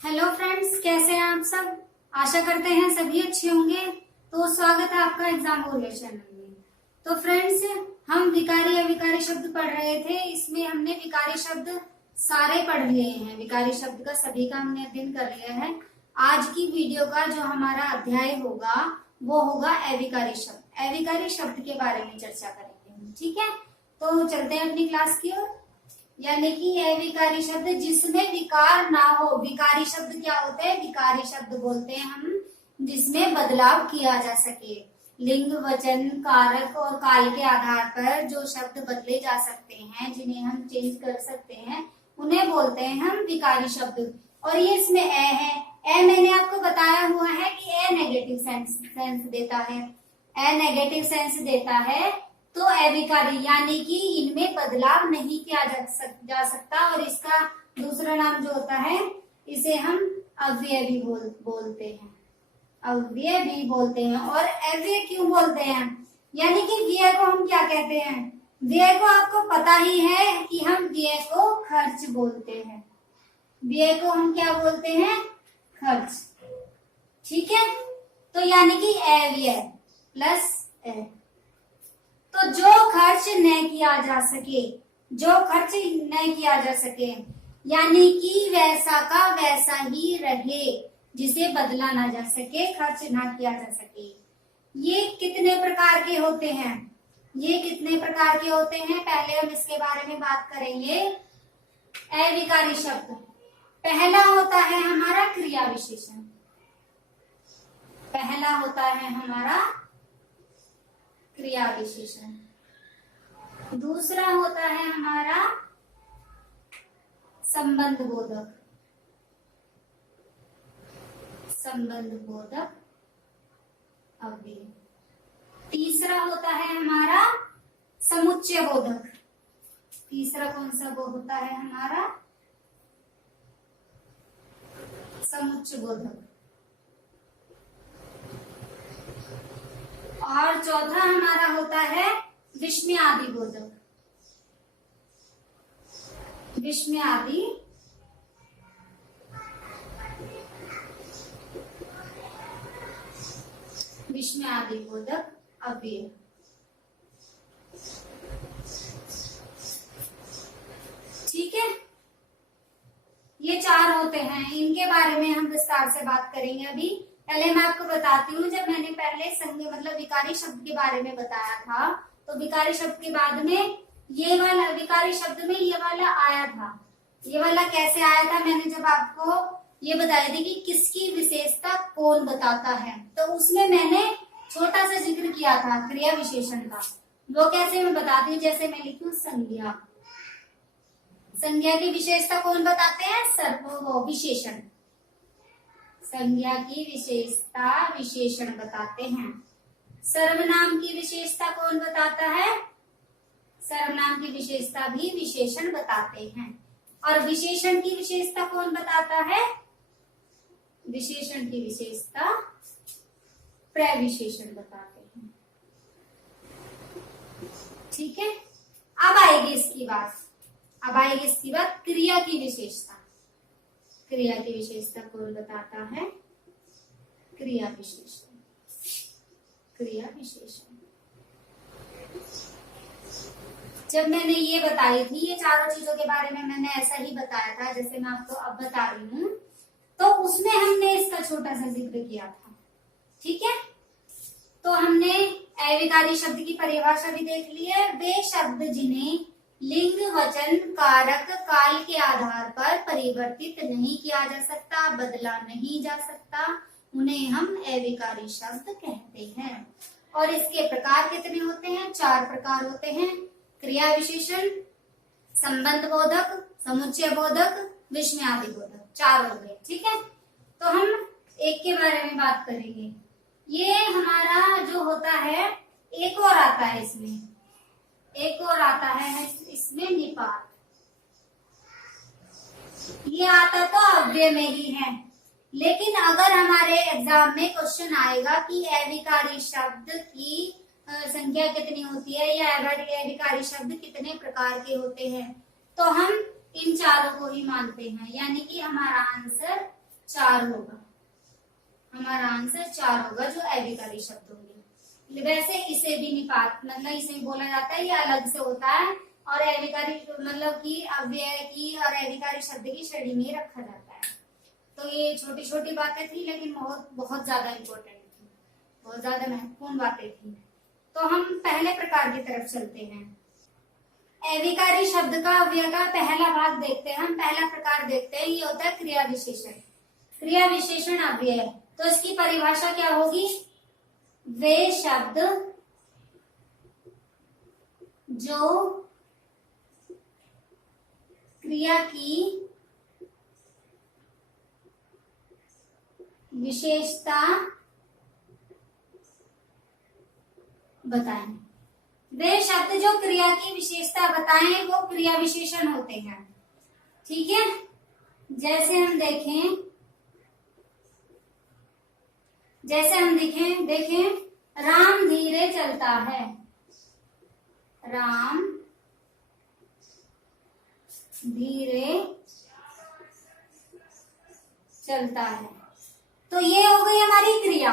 Hello friends, कैसे हैं आप सब। आशा करते हैं सभी अच्छे होंगे। तो स्वागत है आपका एग्जाम वॉरियर चैनल में। तो फ्रेंड्स, हम विकारी अविकारी शब्द पढ़ रहे थे। इसमें हमने विकारी शब्द सारे पढ़ लिए हैं। विकारी शब्द का सभी का हमने अध्ययन कर लिया है। आज की वीडियो का जो हमारा अध्याय होगा वो होगा अविकारी शब्द। अविकारी शब्द के बारे में चर्चा करेंगे हम, ठीक है। तो चलते हैं अपनी क्लास की ओर। यानी कि अविकारी शब्द जिसमें विकार ना हो। विकारी शब्द क्या होते हैं? विकारी शब्द बोलते हैं हम जिसमें बदलाव किया जा सके। लिंग, वचन, कारक और काल के आधार पर जो शब्द बदले जा सकते हैं, जिन्हें हम चेंज कर सकते हैं, उन्हें बोलते हैं हम विकारी शब्द। और ये इसमें ए है। ए मैंने आपको बताया हुआ है कि ए नेगेटिव सेंस देता है। ए नेगेटिव सेंस देता है तो अविकारी, यानी कि इनमें बदलाव नहीं किया जा सकता। और इसका दूसरा नाम जो होता है इसे हम अव्यय भी बोलते हैं। अव्यय भी बोलते हैं। और अव्यय क्यों बोलते हैं? यानी कि व्यय को हम क्या कहते हैं? व्यय को आपको पता ही है कि हम व्यय को खर्च बोलते हैं। व्यय को हम क्या बोलते हैं? खर्च, ठीक है। तो यानी कि अव्यय प्लस ए। तो जो खर्च न किया जा सके, जो खर्च न किया जा सके यानी कि वैसा का वैसा ही रहे, जिसे बदला ना जा सके, खर्च ना किया जा सके। ये कितने प्रकार के होते हैं? ये कितने प्रकार के होते हैं पहले हम इसके बारे में बात करेंगे। अविकारी शब्द पहला होता है हमारा क्रिया विशेषण। पहला होता है हमारा क्रिया विशेषण। दूसरा होता है हमारा संबंध बोधक। संबंध बोधक अव्यय। तीसरा होता है हमारा समुच्चय बोधक। तीसरा कौन सा वो होता है हमारा? समुच्चय बोधक। और चौथा हमारा होता है विस्मयादि बोधक। विस्मयादि विस्मयादि बोधक अव्यय। ठीक है, ये चार होते हैं। इनके बारे में हम विस्तार से बात करेंगे। अभी पहले मैं आपको बताती हूँ, जब मैंने पहले संज्ञा मतलब विकारी शब्द के बारे में बताया था, तो विकारी शब्द के बाद में ये वाला विकारी शब्द में ये वाला आया था। ये वाला कैसे आया था? मैंने जब आपको ये बताया थी कि किसकी विशेषता कौन बताता है, तो उसमें मैंने छोटा सा जिक्र किया था क्रिया विशेषण का। वो कैसे मैं बताती हूँ, जैसे मैं लिखी हूँ संज्ञा। संज्ञा की विशेषता कौन बताते हैं? विशेषण। संज्ञा की विशेषता विशेषण बताते हैं। सर्वनाम की विशेषता कौन बताता है? सर्वनाम की विशेषता भी विशेषण बताते हैं। और विशेषण की विशेषता कौन बताता है? विशेषण की विशेषता प्रविशेषण बताते हैं। ठीक है, अब आएगी इसकी बात। अब आएगी इसकी बात क्रिया की विशेषता। क्रिया की विशेषता कौन बताता है? क्रिया विशेषण। क्रिया विशेषण जब मैंने ये बताई थी, ये चारों चीजों के बारे में मैंने ऐसा ही बताया था जैसे मैं आपको अब बता रही हूँ, तो उसमें हमने इसका छोटा सा जिक्र किया था। ठीक है, तो हमने अविकारी शब्द की परिभाषा भी देख ली है। वे शब्द जिन्हें लिंग, वचन, कारक, काल के आधार पर परिवर्तित नहीं किया जा सकता, बदला नहीं जा सकता, उन्हें हम अविकारी शब्द कहते हैं। और इसके प्रकार कितने होते हैं? चार प्रकार होते हैं। क्रिया विशेषण, संबंध बोधक, समुच्चय बोधक, विस्मयादि बोधक। चार हो गए। ठीक है, तो हम एक के बारे में बात करेंगे। ये हमारा जो होता है, एक और आता है इसमें, एक और आता है इसमें निपात। ये आता तो अव्यय में ही है, लेकिन अगर हमारे एग्जाम में क्वेश्चन आएगा कि अविकारी शब्द की संख्या कितनी होती है या अविकारी शब्द कितने प्रकार के होते हैं, तो हम इन चारों को ही मानते हैं। यानी कि हमारा आंसर 4 होगा, हमारा आंसर 4 होगा जो अविकारी शब्द होंगे। वैसे इसे भी निपात मतलब इसे भी बोला जाता है, ये अलग से होता है और अविकारी मतलब कि अव्यय की और अविकारी शब्द की श्रेणी में रखा जाता है। तो ये छोटी छोटी बातें थी लेकिन बहुत बहुत ज्यादा इम्पोर्टेंट थी, बहुत ज्यादा महत्वपूर्ण बातें थी। तो हम पहले प्रकार की तरफ चलते हैं। अविकारी शब्द का अव्यय का पहला भाग देखते हैं, हम पहला प्रकार देखते हैं, ये होता है क्रिया विशेषण। क्रिया विशेषण अव्यय, तो इसकी परिभाषा क्या होगी? वे शब्द जो क्रिया की विशेषता बताएं। वे शब्द जो क्रिया की विशेषता बताएं वो क्रिया विशेषण होते हैं। ठीक है, जैसे हम देखें राम धीरे चलता है, राम धीरे चलता है, तो ये हो गई हमारी क्रिया,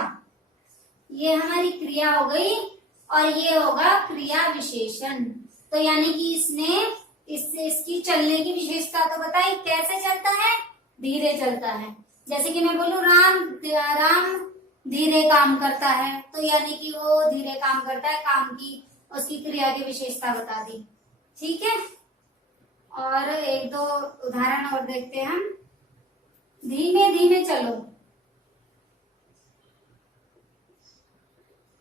ये हमारी क्रिया हो गई और ये होगा क्रिया विशेषण। तो यानी कि इसने इसकी चलने की विशेषता तो बताई, कैसे चलता है? धीरे चलता है। जैसे कि मैं बोलूं राम धीरे काम करता है, तो यानी कि वो धीरे काम करता है, काम की उसकी क्रिया की विशेषता बता दी। ठीक है, और एक दो उदाहरण और देखते हैं हम। धीमे धीमे चलो,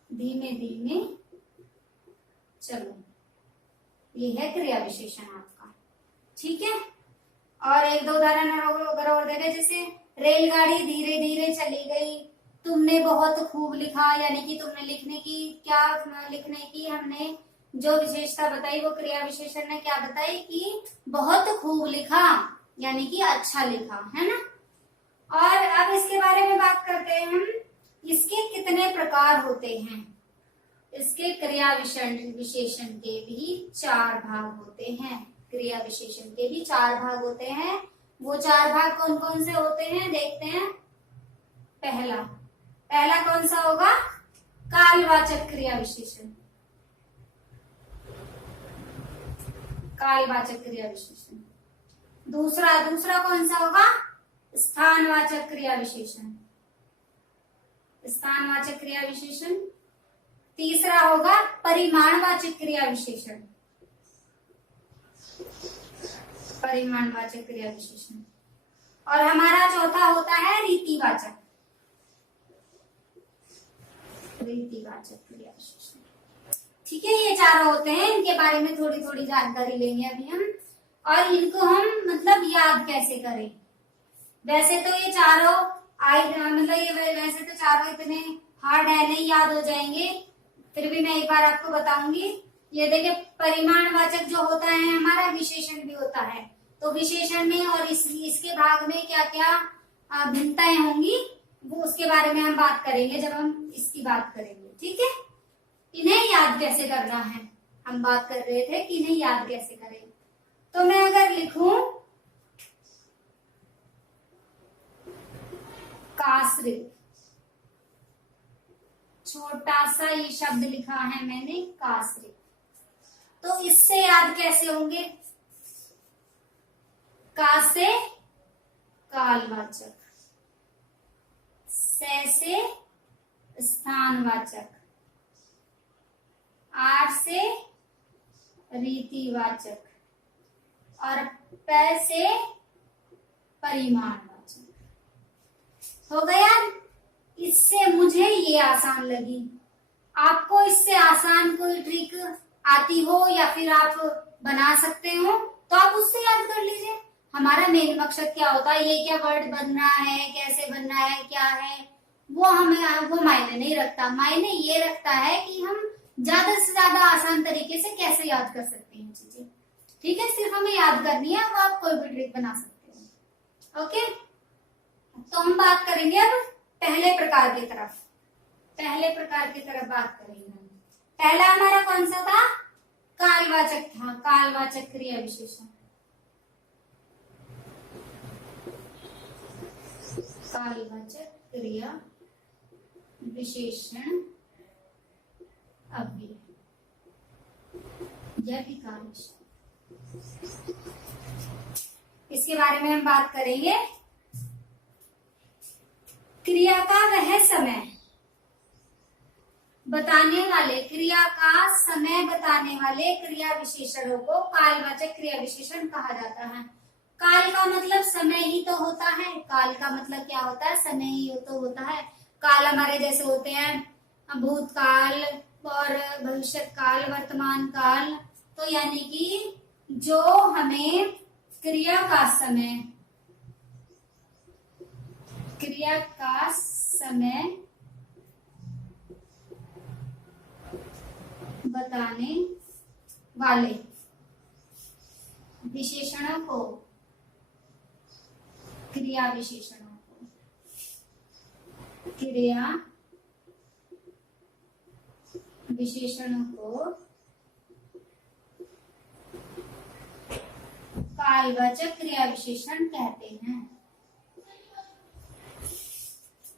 धीमे धीमे चलो, ये है क्रिया विशेषण आपका। ठीक है, और एक दो उदाहरण अगर और देखें, जैसे रेलगाड़ी धीरे धीरे चली गई, तुमने बहुत खूब लिखा, यानी कि तुमने लिखने की हमने जो विशेषता बताई वो क्रिया विशेषण ने क्या बताई कि बहुत खूब लिखा, यानी कि अच्छा लिखा, है ना। और अब इसके बारे में बात करते हैं हम, इसके कितने प्रकार होते हैं। इसके क्रिया विशेषण के भी 4 भाग होते हैं, क्रिया विशेषण के भी 4 भाग होते हैं। वो 4 भाग कौन कौन से होते हैं देखते हैं। पहला कौन सा होगा? कालवाचक क्रिया विशेषण, कालवाचक क्रिया विशेषण। दूसरा कौन सा होगा? स्थानवाचक क्रिया विशेषण, स्थानवाचक क्रिया विशेषण। तीसरा होगा परिमाणवाचक क्रिया विशेषण, परिमाणवाचक क्रिया विशेषण। और हमारा चौथा होता है रीतिवाचक क्रिया विशेषण। ठीक है, ये चारों होते हैं, इनके बारे में थोड़ी थोड़ी जानकारी लेंगे अभी हम, और इनको हम मतलब याद कैसे करें। वैसे तो ये चारों वैसे तो चारों इतने हार्ड है, नहीं याद हो जाएंगे, फिर भी मैं एक बार आपको बताऊंगी। ये देखिए, परिमाणवाचक जो होता है हमारा विशेषण भी होता है, तो विशेषण में और इसके भाग में क्या क्या भिन्नताएं होंगी वो उसके बारे में हम बात करेंगे जब हम इसकी बात करेंगे। ठीक है, इन्हें याद कैसे करना है हम बात कर रहे थे कि इन्हें याद कैसे करें। तो मैं अगर लिखूं काश्रित, छोटा सा ये शब्द लिखा है मैंने काश्रित, तो इससे याद कैसे होंगे? का से कालवाचक, से स्थानवाचक, आर से रीतिवाचक और प से परिमाणवाचक। हो गया। इससे मुझे ये आसान लगी, आपको इससे आसान कोई ट्रिक आती हो या फिर आप बना सकते हो तो आप उससे याद कर लीजिए। हमारा मेन मकसद क्या होता है, ये क्या वर्ड बनना है, कैसे बनना है, क्या है, वो मायने नहीं रखता। मायने ये रखता है कि हम ज्यादा से ज्यादा आसान तरीके से कैसे याद कर सकते हैं चीजें। ठीक है, सिर्फ हमें याद करनी है, वो आप कोई भी ट्रिक बना सकते हो। ओके, तो हम बात करेंगे अब पहले प्रकार की तरफ। पहले प्रकार की तरफ बात करेंगे। पहला हमारा कौन सा था? कालवाचक था, कालवाचक क्रिया विशेषण। कालवाचक क्रिया विशेषण अव्यय या विकार। इसके बारे में हम बात करेंगे। क्रिया का वह समय बताने वाले, क्रिया का समय बताने वाले क्रिया विशेषणों को कालवाचक क्रिया विशेषण कहा जाता है। काल का मतलब समय ही तो होता है। काल का मतलब क्या होता है? समय ही तो होता है। काल हमारे जैसे होते हैं भूतकाल और भविष्य काल, वर्तमान काल। तो यानी कि जो हमें क्रिया का समय बताने वाले विशेषणों को, क्रिया विशेषणों को कालवाचक क्रिया विशेषण कहते हैं।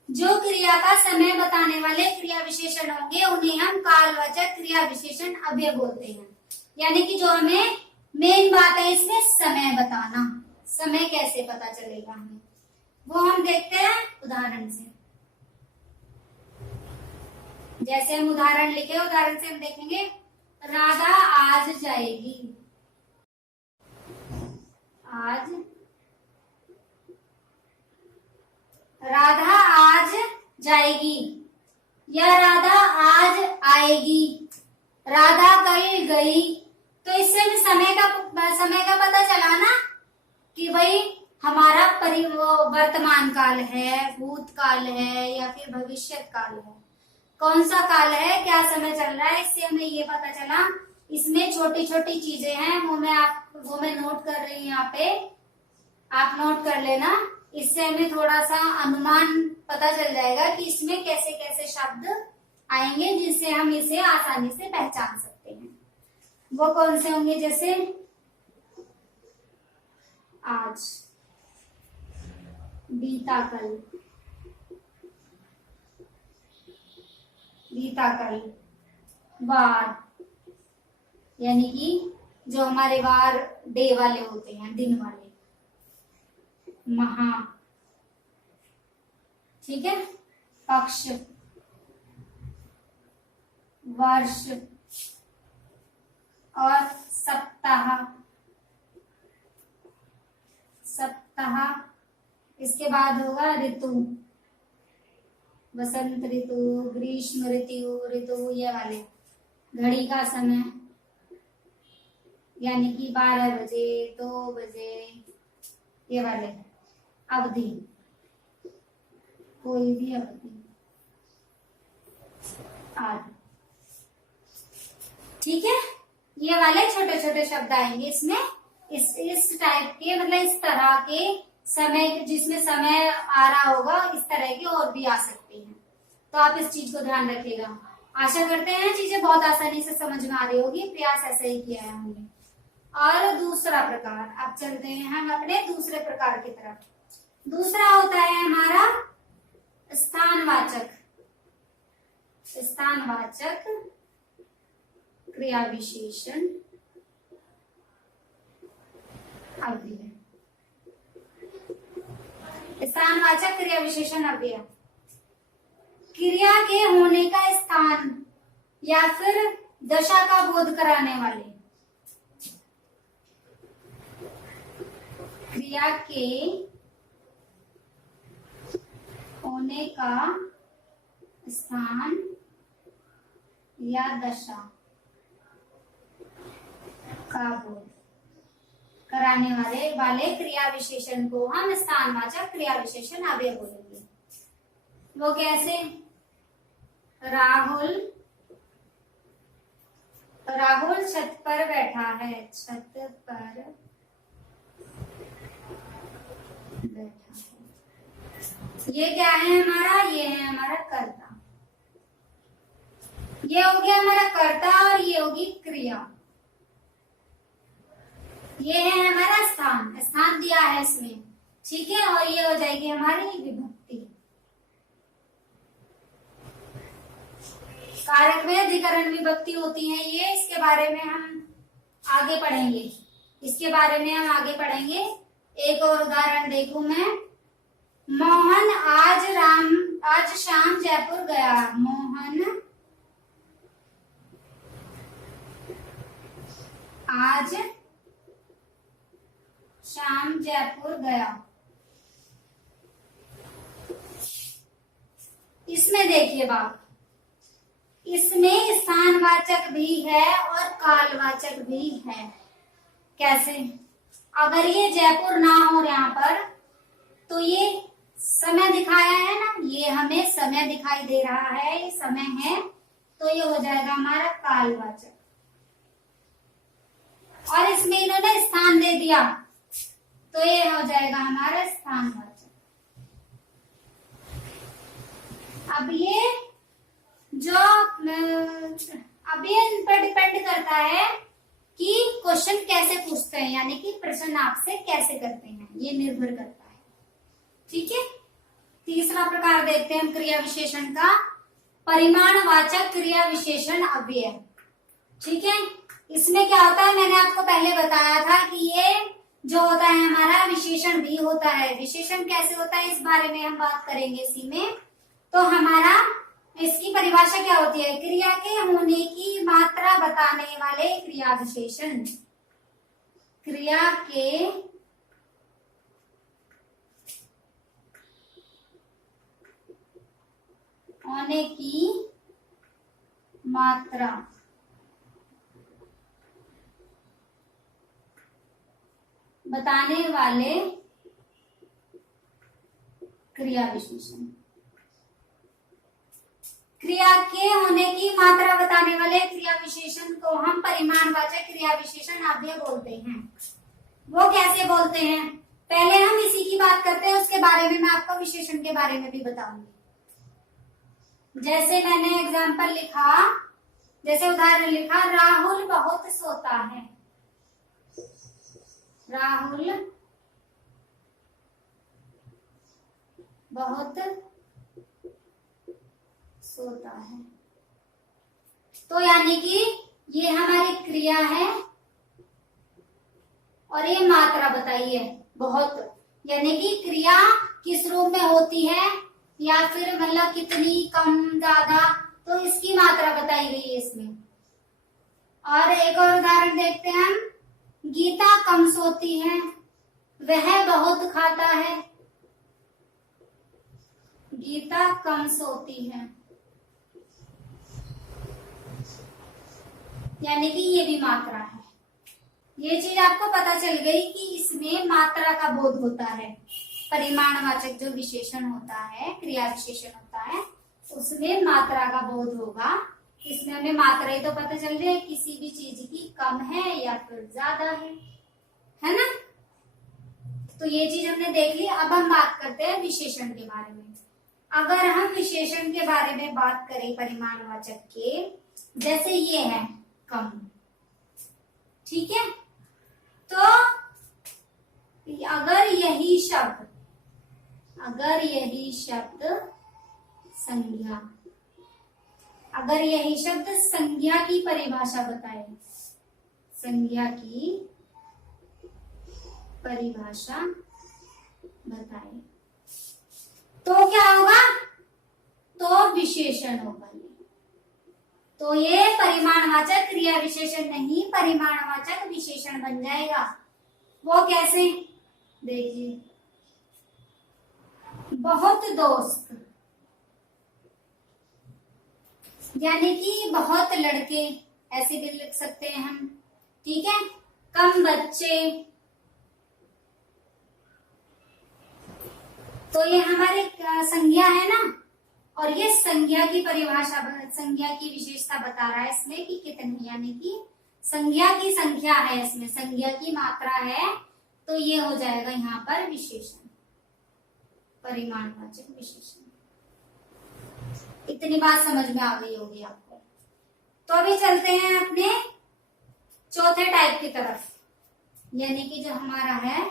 जो क्रिया का समय बताने वाले क्रिया विशेषण होंगे उन्हें हम कालवाचक क्रिया विशेषण अव्यय बोलते हैं। यानी कि जो हमें मेन बात है इसमें समय बताना, समय कैसे पता चलेगा हमें, वो हम देखते हैं उदाहरण से। जैसे हम उदाहरण लिखे, उदाहरण से हम देखेंगे राधा आज जाएगी। आज राधा आज जाएगी या राधा आज आएगी, राधा कल गई। तो इससे भी समय का पता चला ना कि भाई हमारा वर्तमान काल है, भूतकाल है या फिर भविष्य काल है, कौन सा काल है, क्या समय चल रहा है, इससे हमें ये पता चला। इसमें छोटी छोटी चीजें हैं, वो मैं नोट कर रही हूँ यहाँ पे, आप नोट कर लेना। इससे हमें थोड़ा सा अनुमान पता चल जाएगा कि इसमें कैसे कैसे शब्द आएंगे जिससे हम इसे आसानी से पहचान सकते हैं। वो कौन से होंगे? जैसे आज, बीता कल, वार, यानी कि जो हमारे वार डे वाले होते हैं, दिन वाले, महा, ठीक है, पक्ष, वर्ष और सप्ताह। इसके बाद होगा ऋतु, वसंत ऋतु, ग्रीष्म ऋतु, ये वाले घड़ी का समय, यानी कि 12 बजे, 2 बजे, ये वाले अवधि, कोई भी अवधि आदि। ठीक है, ये वाले छोटे छोटे शब्द आएंगे इसमें। इस टाइप के, मतलब इस तरह के समय, जिसमें समय आ रहा होगा, इस तरह के और भी आ सकते हैं। तो आप इस चीज को ध्यान रखिएगा। आशा करते हैं चीजें बहुत आसानी से समझ में आ रही होगी। प्रयास ऐसा ही किया है हमने। और दूसरा प्रकार, अब चलते हैं हम अपने दूसरे प्रकार की तरफ। दूसरा होता है हमारा स्थानवाचक क्रिया विशेषण अव्यय। स्थानवाचक क्रिया विशेषण अव्यय क्रिया के होने का स्थान या फिर दशा का बोध कराने वाले, क्रिया के होने का स्थान या दशा का बोध कराने वाले क्रिया विशेषण को हम स्थानवाचक क्रिया विशेषण अव्यय बोलेंगे। वो कैसे? राहुल छत पर बैठा है, छत पर बैठा है। ये क्या है हमारा? ये है हमारा कर्ता। ये हो गया हमारा कर्ता और ये होगी क्रिया। ये है हमारा स्थान दिया है इसमें, ठीक है, और ये हो जाएगी हमारी विभक्ति। कारक में अधिकरण विभक्ति होती है ये, इसके बारे में हम आगे पढ़ेंगे। एक और उदाहरण देखूं मैं। मोहन आज शाम जयपुर गया। मोहन आज शाम जयपुर गया। इसमें देखिए बात, इसमें स्थानवाचक भी है और कालवाचक भी है। कैसे? अगर ये जयपुर ना हो यहाँ पर तो ये समय दिखाया है ना, ये हमें समय दिखाई दे रहा है, ये समय है, तो ये हो जाएगा हमारा कालवाचक। और इसमें इन्होंने स्थान दे दिया तो ये हो जाएगा हमारा स्थानवाचक। अब ये इन पर डिपेंड करता है कि क्वेश्चन कैसे पूछते हैं, यानी कि प्रश्न आपसे कैसे करते हैं, ये निर्भर करता है। ठीक है, तीसरा प्रकार देखते हैं हम क्रिया विशेषण का, परिमाणवाचक क्रिया विशेषण अव्यय। ठीक है, इसमें क्या होता है, मैंने आपको पहले बताया था कि ये जो होता है हमारा विशेषण भी होता है। विशेषण कैसे होता है इस बारे में हम बात करेंगे इसी में। तो हमारा इसकी परिभाषा क्या होती है, क्रिया के होने की मात्रा बताने वाले क्रिया विशेषण। क्रिया के होने की मात्रा बताने वाले क्रिया विशेषण। क्रिया के होने की मात्रा बताने वाले क्रिया विशेषण को हम परिमाणवाचक क्रिया विशेषण अव्यय बोलते हैं। वो कैसे बोलते हैं, पहले हम इसी की बात करते हैं, उसके बारे में मैं आपको विशेषण के बारे में भी बताऊंगी। जैसे मैंने एग्जाम्पल लिखा, जैसे उदाहरण लिखा, राहुल बहुत सोता है। राहुल बहुत सोता है। तो यानी कि ये हमारी क्रिया है और ये मात्रा बताई है बहुत, यानी कि क्रिया किस रूप में होती है या फिर मतलब कितनी, कम, ज्यादा, तो इसकी मात्रा बताई गई है इसमें। और एक और उदाहरण देखते हैं हम, गीता कम सोती है, वह बहुत खाता है। गीता कम सोती है, यानी कि ये भी मात्रा है। ये चीज आपको पता चल गई कि इसमें मात्रा का बोध होता है। परिमाणवाचक जो विशेषण होता है, क्रिया विशेषण होता है, उसमें मात्रा का बोध होगा। इसमें हमें मात्रा ही तो पता चल रही है किसी भी चीज की कम है या फिर ज्यादा है ना। तो ये चीज हमने देख ली। अब हम बात करते हैं विशेषण के बारे में। अगर हम विशेषण के बारे में बात करें परिमाणवाचक के, जैसे ये है कम, ठीक है, तो अगर यही शब्द संज्ञा, अगर यही शब्द संज्ञा की परिभाषा बताए, संज्ञा की परिभाषा बताए, तो क्या होगा, तो विशेषण होगा। तो ये परिमाणवाचक क्रिया विशेषण नहीं, परिमाणवाचक विशेषण बन जाएगा। वो कैसे, देखिए, बहुत दोस्त, यानी कि बहुत लड़के, ऐसे भी लिख सकते हैं हम। ठीक है, कम बच्चे, तो ये हमारी संज्ञा है ना, और ये संज्ञा की परिभाषा, संज्ञा की विशेषता बता रहा है इसमें कि कितनी, यानी कि संज्ञा की संख्या है, इसमें संज्ञा की मात्रा है, तो ये हो जाएगा यहाँ पर विशेषण, परिमाणवाचक विशेषण। इतनी बात समझ में आ गई होगी आपको। तो अभी चलते हैं अपने चौथे टाइप की तरफ, यानी कि जो हमारा है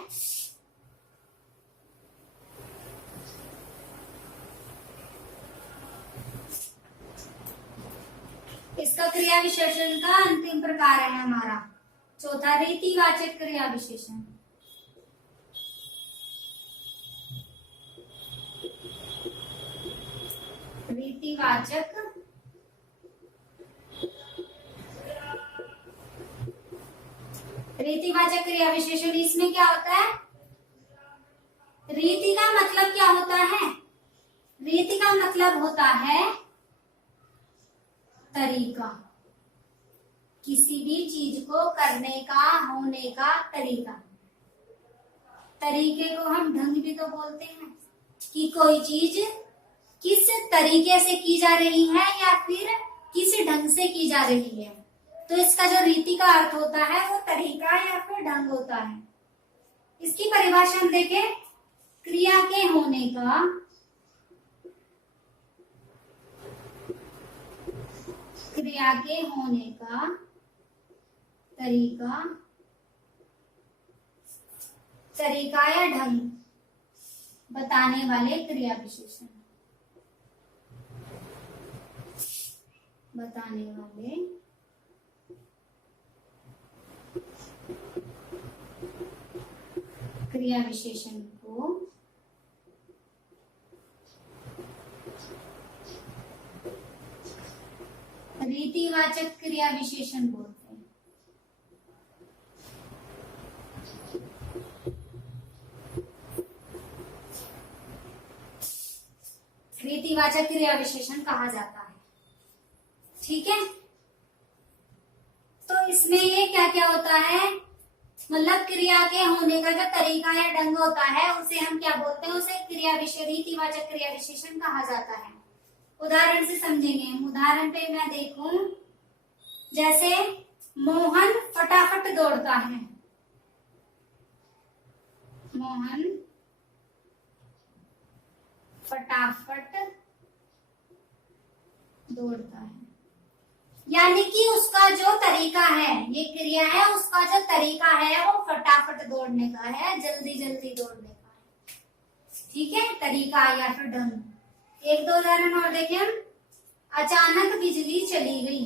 इसका क्रिया विशेषण का अंतिम प्रकार है हमारा चौथा रीतिवाचक क्रिया विशेषण। रीतिवाचक रीतिवाचक क्रिया विशेषण, इसमें क्या होता है? रीति का मतलब क्या होता है? रीति का मतलब होता है तरीका, किसी भी चीज को करने का, होने का तरीका। तरीके को हम ढंग भी तो बोलते हैं कि कोई चीज किस तरीके से की जा रही है या फिर किस ढंग से की जा रही है। तो इसका जो रीति का अर्थ होता है वो तरीका या फिर ढंग होता है। इसकी परिभाषा हम देखें, क्रिया के होने का, क्रिया के होने का तरीका, तरीका या ढंग बताने वाले क्रिया विशेषण, बताने वाले क्रिया विशेषण को रीतिवाचक क्रिया विशेषण बोलते हैं। रीतिवाचक क्रिया विशेषण कहा जाता है। ठीक है, तो इसमें ये क्या क्या होता है, मतलब क्रिया के होने का जो तरीका या ढंग होता है उसे हम क्या बोलते हैं? उसे क्रिया विशेषण, रीतिवाचक क्रिया विशेषण कहा जाता है। उदाहरण से समझेंगे हम। उदाहरण पे मैं देखूं, जैसे मोहन फटाफट दौड़ता है। मोहन फटाफट दौड़ता है, यानी कि उसका जो तरीका है, ये क्रिया है, उसका जो तरीका है वो फटाफट दौड़ने का है, जल्दी जल्दी दौड़ने का है। ठीक है, तरीका या फिर ढंग। एक दो उदाहरण और देखें हम। अचानक बिजली चली गई।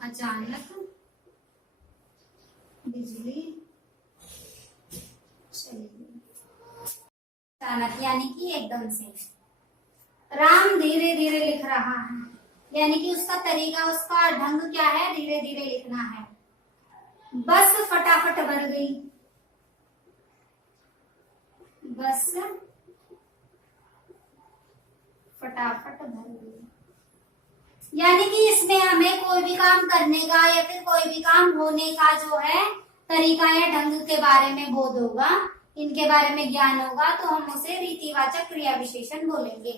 अचानक बिजली चली गई, अचानक यानी कि एकदम से। राम धीरे धीरे लिख रहा है, यानी कि उसका तरीका, उसका ढंग क्या है? धीरे धीरे लिखना है। बस फटाफट भर गई। बस फटाफट भर गई, यानी कि इसमें हमें कोई भी काम करने का या फिर कोई भी काम होने का जो है तरीका या ढंग के बारे में बोध होगा, इनके बारे में ज्ञान होगा, तो हम उसे रीतिवाचक क्रिया विशेषण बोलेंगे।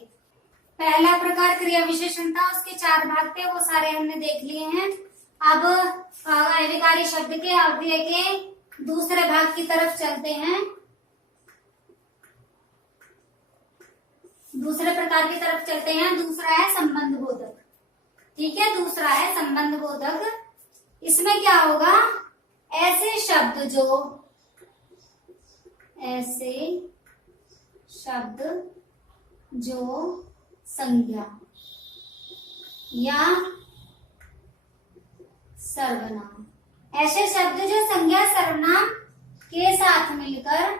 पहला प्रकार क्रिया विशेषण था, उसके 4 भाग थे, वो सारे हमने देख लिए हैं। अब अविकारी शब्द के अव्यय के दूसरे भाग की तरफ चलते हैं। दूसरे प्रकार की तरफ चलते हैं। दूसरा है संबंध बोधक। ठीक है, दूसरा है संबंध बोधक। इसमें क्या होगा? ऐसे शब्द जो संज्ञा या सर्वनाम, ऐसे शब्द जो संज्ञा सर्वनाम के साथ मिलकर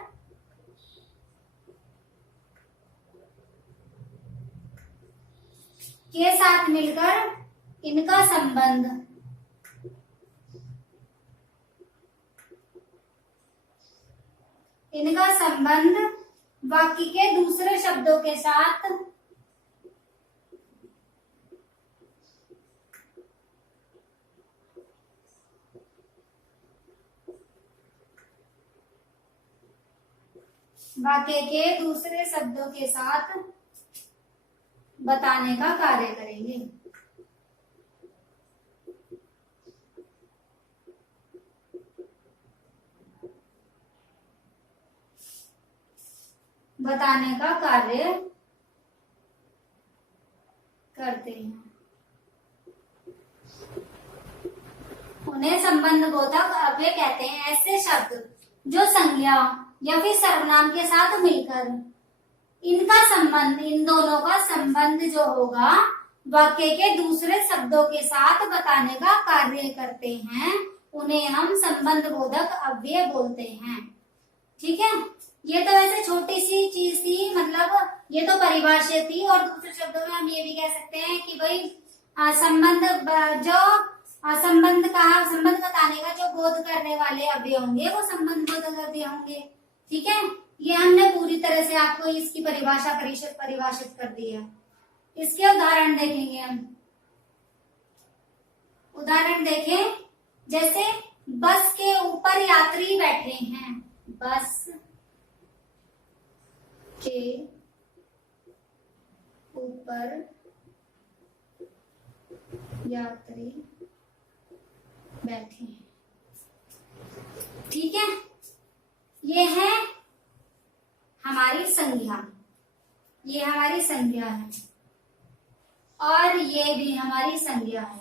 इनका संबंध वाक्य के दूसरे शब्दों के साथ बताने का कार्य करेंगे। बताने का कार्य करते हैं। उन्हें संबंध बोधक अव्यय कहते हैं। ऐसे शब्द जो संज्ञा या फिर सर्वनाम के साथ मिलकर इनका संबंध, इन दोनों का संबंध जो होगा वाक्य के दूसरे शब्दों के साथ बताने का कार्य करते हैं, उन्हें हम संबंध बोधक अव्यय बोलते हैं। ठीक है, ये तो वैसे छोटी सी चीज थी, मतलब ये तो परिभाषा थी। और दूसरे शब्दों में हम ये भी कह सकते हैं कि भाई संबंध संबंध बताने का जो बोध करने वाले अव्यय होंगे वो संबंध बोधक अव्यय होंगे। ठीक है, ये हमने पूरी तरह से आपको इसकी परिभाषा परिभाषित कर दी है। इसके उदाहरण देखेंगे हम। उदाहरण देखें, जैसे बस के ऊपर यात्री बैठे हैं। बस के ऊपर यात्री बैठे हैं। ठीक है, ये है हमारी संज्ञा, ये हमारी संज्ञा है और ये भी हमारी संज्ञा है।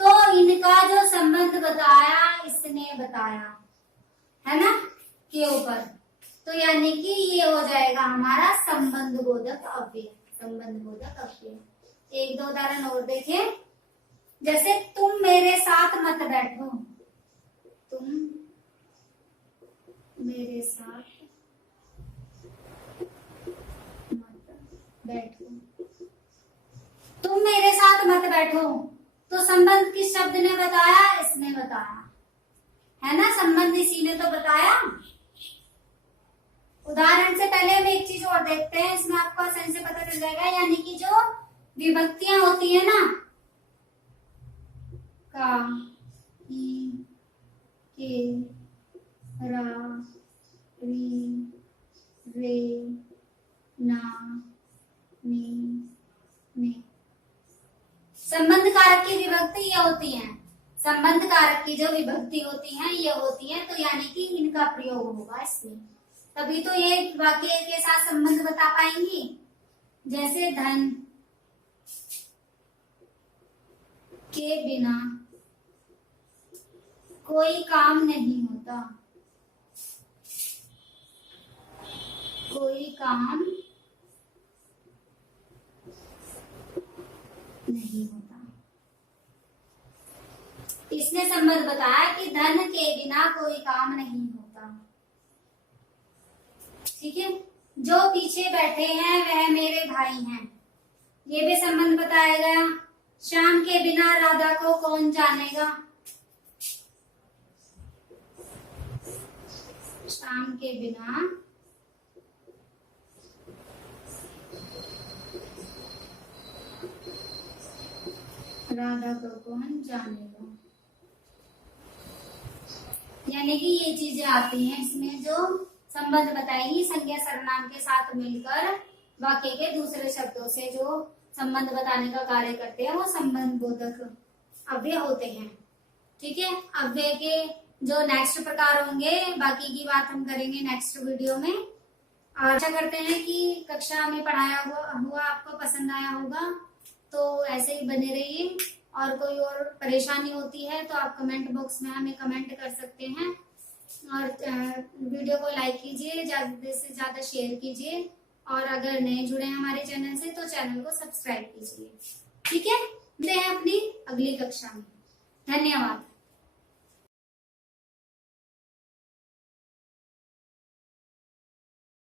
तो इनका जो संबंध बताया इसने बताया है ना के ऊपर, तो यानी कि ये हो जाएगा हमारा संबंध बोधक अव्यय। संबंध बोधक अव्यय। एक दो उदाहरण और देखें, जैसे तुम मेरे साथ मत बैठो। तुम मेरे साथ मत बैठो। तुम मेरे साथ मत बैठो, तो संबंध किस शब्द ने बताया? इसने बताया है ना, संबंध इसी ने तो बताया। उदाहरण से पहले हम एक चीज और देखते हैं, इसमें आपको आसानी से पता चल जाएगा। यानी कि जो विभक्तियां होती है ना, का, ई, के, रा, री, रे, ना, नी, ने। संबंध कारक की विभक्ति ये होती है। संबंध कारक की जो विभक्ति होती है ये होती है, तो यानी कि इनका प्रयोग होगा इसमें, तभी तो ये वाक्य के साथ संबंध बता पाएंगी। जैसे धन के बिना कोई काम नहीं होता। कोई काम नहीं होता। इसने संबंध बताया कि धन के बिना कोई काम नहीं होता। ठीक है, जो पीछे बैठे हैं वह मेरे भाई हैं, ये भी संबंध बताया गया। श्याम के बिना राधा को कौन जानेगा। श्याम के बिना राधा को कौन जानेगा। यानी कि ये चीजें आती हैं इसमें जो संबंध बताएगी, संज्ञा सर्वनाम के साथ मिलकर वाक्य के दूसरे शब्दों से जो संबंध बताने का कार्य करते हैं वो संबंध बोधक अव्यय होते हैं। ठीक है, अव्यय के जो नेक्स्ट प्रकार होंगे बाकी की बात हम करेंगे नेक्स्ट वीडियो में। और आशा करते हैं कि कक्षा में पढ़ाया हुआ आपको पसंद आया होगा, तो ऐसे ही बने रहिए। और कोई और परेशानी होती है तो आप कमेंट बॉक्स में हमें कमेंट कर सकते हैं। और वीडियो को लाइक कीजिए, ज्यादा से ज्यादा शेयर कीजिए, और अगर नए जुड़े हैं हमारे चैनल से तो चैनल को सब्सक्राइब कीजिए। ठीक है, मिलते हैं अपनी अगली कक्षा में। धन्यवाद।